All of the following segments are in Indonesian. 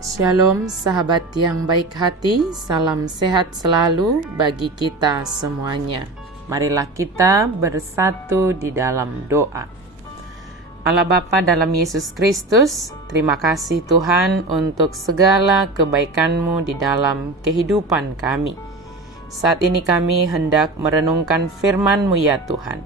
Shalom sahabat yang baik hati, salam sehat selalu bagi kita semuanya. Marilah kita bersatu di dalam doa. Allah Bapa dalam Yesus Kristus, terima kasih Tuhan untuk segala kebaikan-Mu di dalam kehidupan kami. Saat ini kami hendak merenungkan firman-Mu ya Tuhan.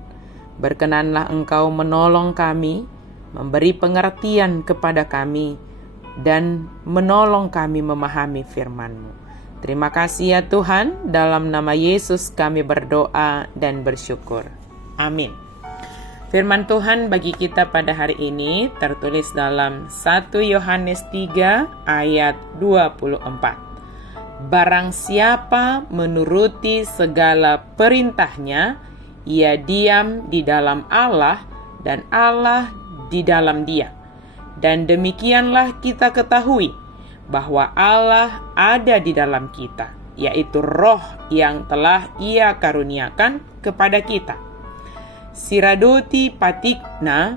Berkenanlah Engkau menolong kami, memberi pengertian kepada kami, dan menolong kami memahami firman-Mu. Terima kasih ya Tuhan, dalam nama Yesus kami berdoa dan bersyukur. Amin. Firman Tuhan bagi kita pada hari ini tertulis dalam 1 Yohanes 3 ayat 24. Barang siapa menuruti segala perintahnya, ia diam di dalam Allah dan Allah di dalam dia. Dan demikianlah kita ketahui bahwa Allah ada di dalam kita, yaitu Roh yang telah Ia karuniakan kepada kita. Siradoti patikna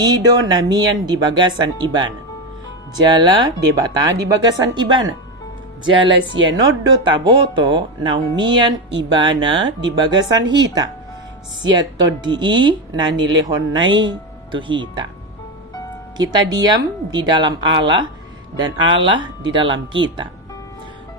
ido namian di bagasan ibana. Jala debata di bagasan ibana. Jala sianodo taboto naumian ibana di bagasan hita. Siatodii nani lehonai tuhita. Kita diam di dalam Allah dan Allah di dalam kita.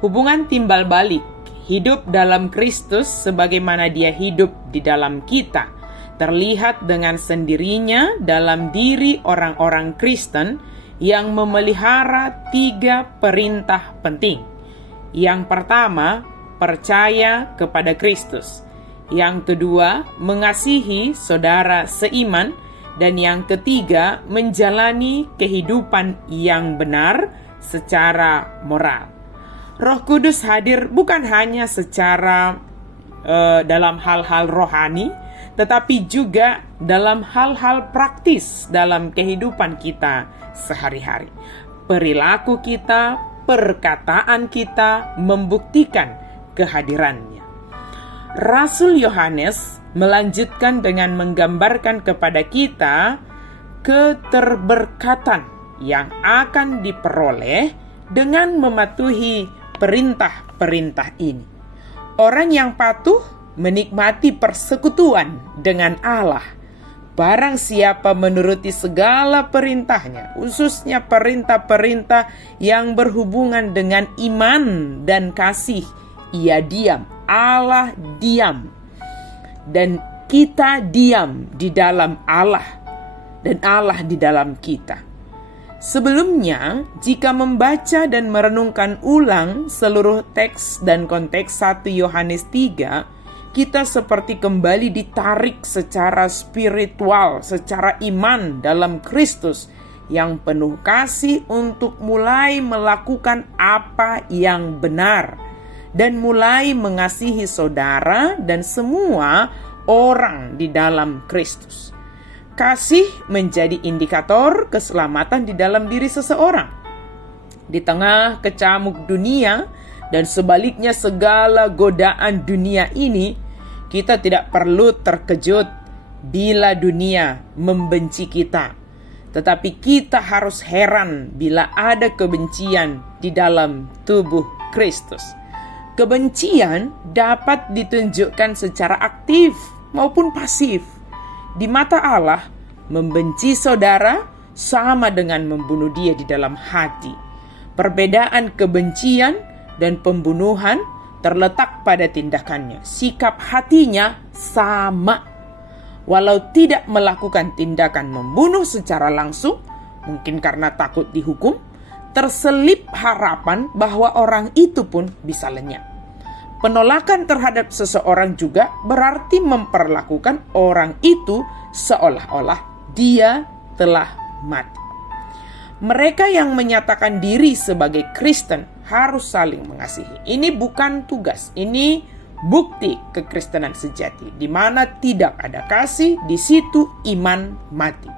Hubungan timbal balik, hidup dalam Kristus sebagaimana Dia hidup di dalam kita, terlihat dengan sendirinya dalam diri orang-orang Kristen yang memelihara 3 perintah penting. Yang pertama, percaya kepada Kristus. Yang kedua, mengasihi saudara seiman. Dan yang ketiga, menjalani kehidupan yang benar secara moral. Roh Kudus hadir bukan hanya secara dalam hal-hal rohani, tetapi juga dalam hal-hal praktis dalam kehidupan kita sehari-hari. Perilaku kita, perkataan kita membuktikan kehadirannya. Rasul Yohanes melanjutkan dengan menggambarkan kepada kita keterberkatan yang akan diperoleh dengan mematuhi perintah-perintah ini. Orang yang patuh menikmati persekutuan dengan Allah. Barang siapa menuruti segala perintahnya, khususnya perintah-perintah yang berhubungan dengan iman dan kasih, ia diam, Allah diam. Dan kita diam di dalam Allah dan Allah di dalam kita. Sebelumnya, jika membaca dan merenungkan ulang seluruh teks dan konteks 1 Yohanes 3, kita seperti kembali ditarik secara spiritual, secara iman dalam Kristus yang penuh kasih untuk mulai melakukan apa yang benar dan mulai mengasihi saudara dan semua orang di dalam Kristus. Kasih menjadi indikator keselamatan di dalam diri seseorang. Di tengah kecamuk dunia dan sebaliknya segala godaan dunia ini, kita tidak perlu terkejut bila dunia membenci kita. Tetapi kita harus heran bila ada kebencian di dalam tubuh Kristus. Kebencian dapat ditunjukkan secara aktif maupun pasif. Di mata Allah, membenci saudara sama dengan membunuh dia di dalam hati. Perbedaan kebencian dan pembunuhan terletak pada tindakannya. Sikap hatinya sama. Walau tidak melakukan tindakan membunuh secara langsung, mungkin karena takut dihukum, terselip harapan bahwa orang itu pun bisa lenyap. Penolakan terhadap seseorang juga berarti memperlakukan orang itu seolah-olah dia telah mati. Mereka yang menyatakan diri sebagai Kristen harus saling mengasihi. Ini bukan tugas, ini bukti kekristenan sejati. Di mana tidak ada kasih, di situ iman mati.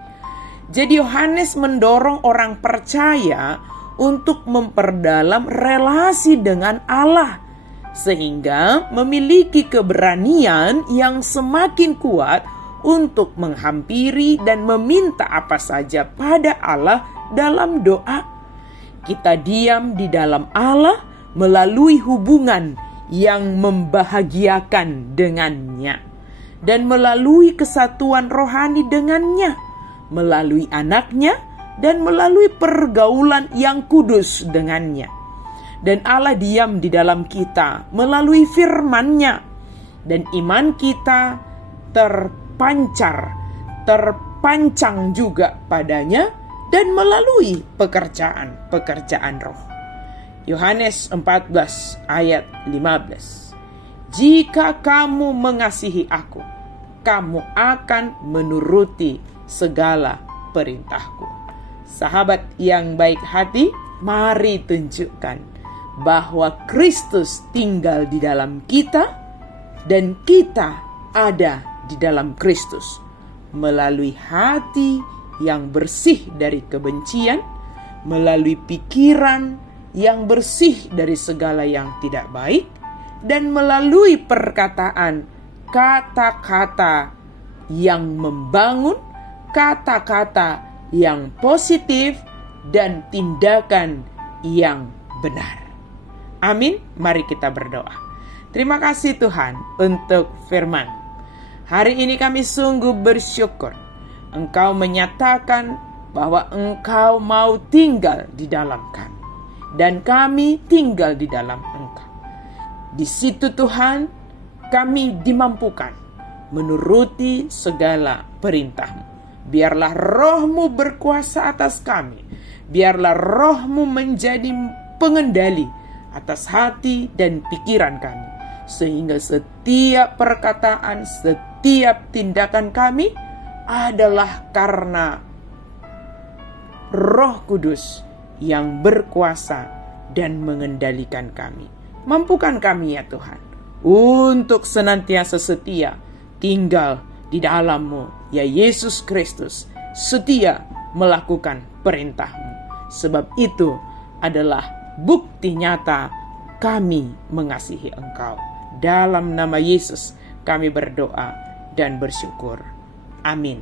Jadi Yohanes mendorong orang percaya untuk memperdalam relasi dengan Allah, sehingga memiliki keberanian yang semakin kuat untuk menghampiri dan meminta apa saja pada Allah dalam doa. Kita diam di dalam Allah melalui hubungan yang membahagiakan dengannya, dan melalui kesatuan rohani dengannya, melalui anaknya, dan melalui pergaulan yang kudus dengannya. Dan Allah diam di dalam kita melalui firman-Nya, dan iman kita terpancang juga padanya, dan melalui pekerjaan roh. Yohanes 14 ayat 15. Jika kamu mengasihi aku, kamu akan menuruti segala perintahku. Sahabat yang baik hati, mari tunjukkan bahwa Kristus tinggal di dalam kita dan kita ada di dalam Kristus melalui hati yang bersih dari kebencian, melalui pikiran yang bersih dari segala yang tidak baik, dan melalui perkataan kata-kata yang membangun, kata-kata yang positif, dan tindakan yang benar. Amin. Mari kita berdoa. Terima kasih Tuhan untuk firman. Hari ini kami sungguh bersyukur Engkau menyatakan bahwa Engkau mau tinggal di dalam kami, dan kami tinggal di dalam Engkau. Di situ Tuhan, kami dimampukan menuruti segala perintah-Mu. Biarlah Roh-Mu berkuasa atas kami. Biarlah Roh-Mu menjadi pengendali atas hati dan pikiran kami, sehingga setiap perkataan, setiap tindakan kami adalah karena Roh Kudus yang berkuasa dan mengendalikan kami. Mampukan kami ya Tuhan, untuk senantiasa setia tinggal di dalam-Mu, ya Yesus Kristus, setia melakukan perintah-Mu. Sebab itu adalah bukti nyata kami mengasihi Engkau. Dalam nama Yesus kami berdoa dan bersyukur. Amin.